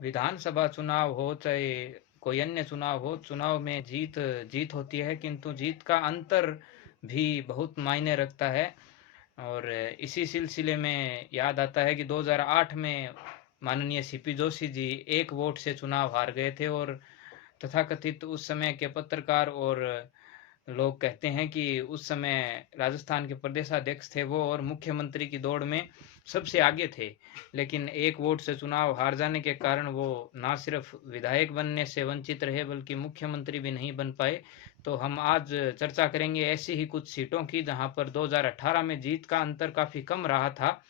विधानसभा चुनाव हो चाहे कोई अन्य चुनाव हो, चुनाव में जीत जीत होती है, किंतु जीत का अंतर भी बहुत मायने रखता है। और इसी सिलसिले में याद आता है कि 2008 में माननीय सीपी जोशी जी एक वोट से चुनाव हार गए थे, और तथाकथित उस समय के पत्रकार और लोग कहते हैं कि उस समय राजस्थान के प्रदेशाध्यक्ष थे वो, और मुख्यमंत्री की दौड़ में सबसे आगे थे। लेकिन एक वोट से चुनाव हार जाने के कारण वो ना सिर्फ विधायक बनने से वंचित रहे, बल्कि मुख्यमंत्री भी नहीं बन पाए। तो हम आज चर्चा करेंगे ऐसी ही कुछ सीटों की जहां पर 2018 में जीत का अंतर काफी कम रहा था।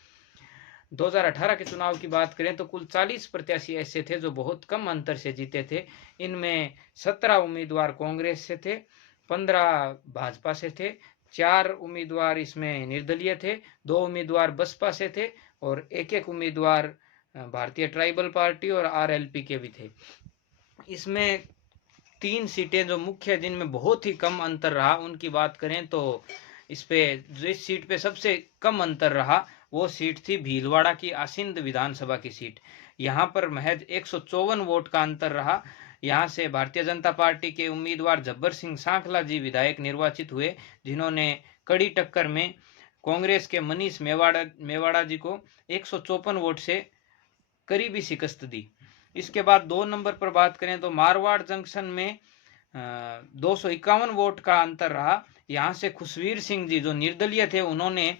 2018 के चुनाव की बात करें तो कुल 40 प्रत्याशी ऐसे थे जो बहुत कम अंतर से जीते थे। इनमें 17 उम्मीदवार कांग्रेस से थे, 15 भाजपा से थे, 4 उम्मीदवार इसमें निर्दलीय थे, 2 उम्मीदवार बसपा से थे, और एक उम्मीदवार भारतीय ट्राइबल पार्टी और आरएलपी के भी थे। इसमें 3 सीटें जो मुख्य जिनमें बहुत ही कम अंतर रहा उनकी बात करें तो जिस सीट पे सबसे कम अंतर रहा वो सीट थी भीलवाड़ा की आसिंद विधानसभा की सीट। यहाँ पर महज 154 वोट का अंतर रहा। यहाँ से भारतीय जनता पार्टी के उम्मीदवार जब्बर सिंह सांखला जी विधायक निर्वाचित हुए, जिन्होंने कड़ी टक्कर में कांग्रेस के मनीष मेवाड़ा जी को 154 वोट से करीबी शिकस्त दी। इसके बाद 2 नंबर पर बात करें तो मारवाड़ जंक्शन में 251 वोट का अंतर रहा। यहाँ से खुशवीर सिंह जी जो निर्दलीय थे उन्होंने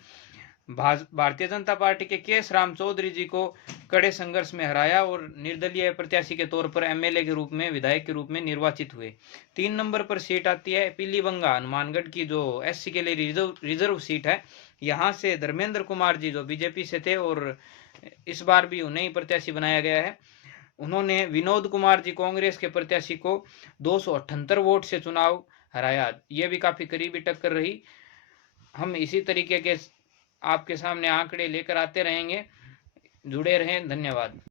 भारतीय जनता पार्टी के केएस राम चौधरी जी को कड़े संघर्ष में हराया और निर्दलीय प्रत्याशी के तौर पर एमएलए के रूप में, विधायक के रूप में निर्वाचित हुए। 3 नंबर पर सीट आती है पीलीबंगा हनुमानगढ़ की, जो एससी के लिए रिजर्व सीट है। यहाँ से धर्मेंद्र कुमार जी जो बीजेपी से थे और इस बार भी उन्हें ही प्रत्याशी बनाया गया है, उन्होंने विनोद कुमार जी कांग्रेस के प्रत्याशी को 278 वोट से चुनाव हराया। ये भी काफी करीबी टक्कर रही। हम इसी तरीके के आपके सामने आंकड़े लेकर आते रहेंगे। जुड़े रहें। धन्यवाद।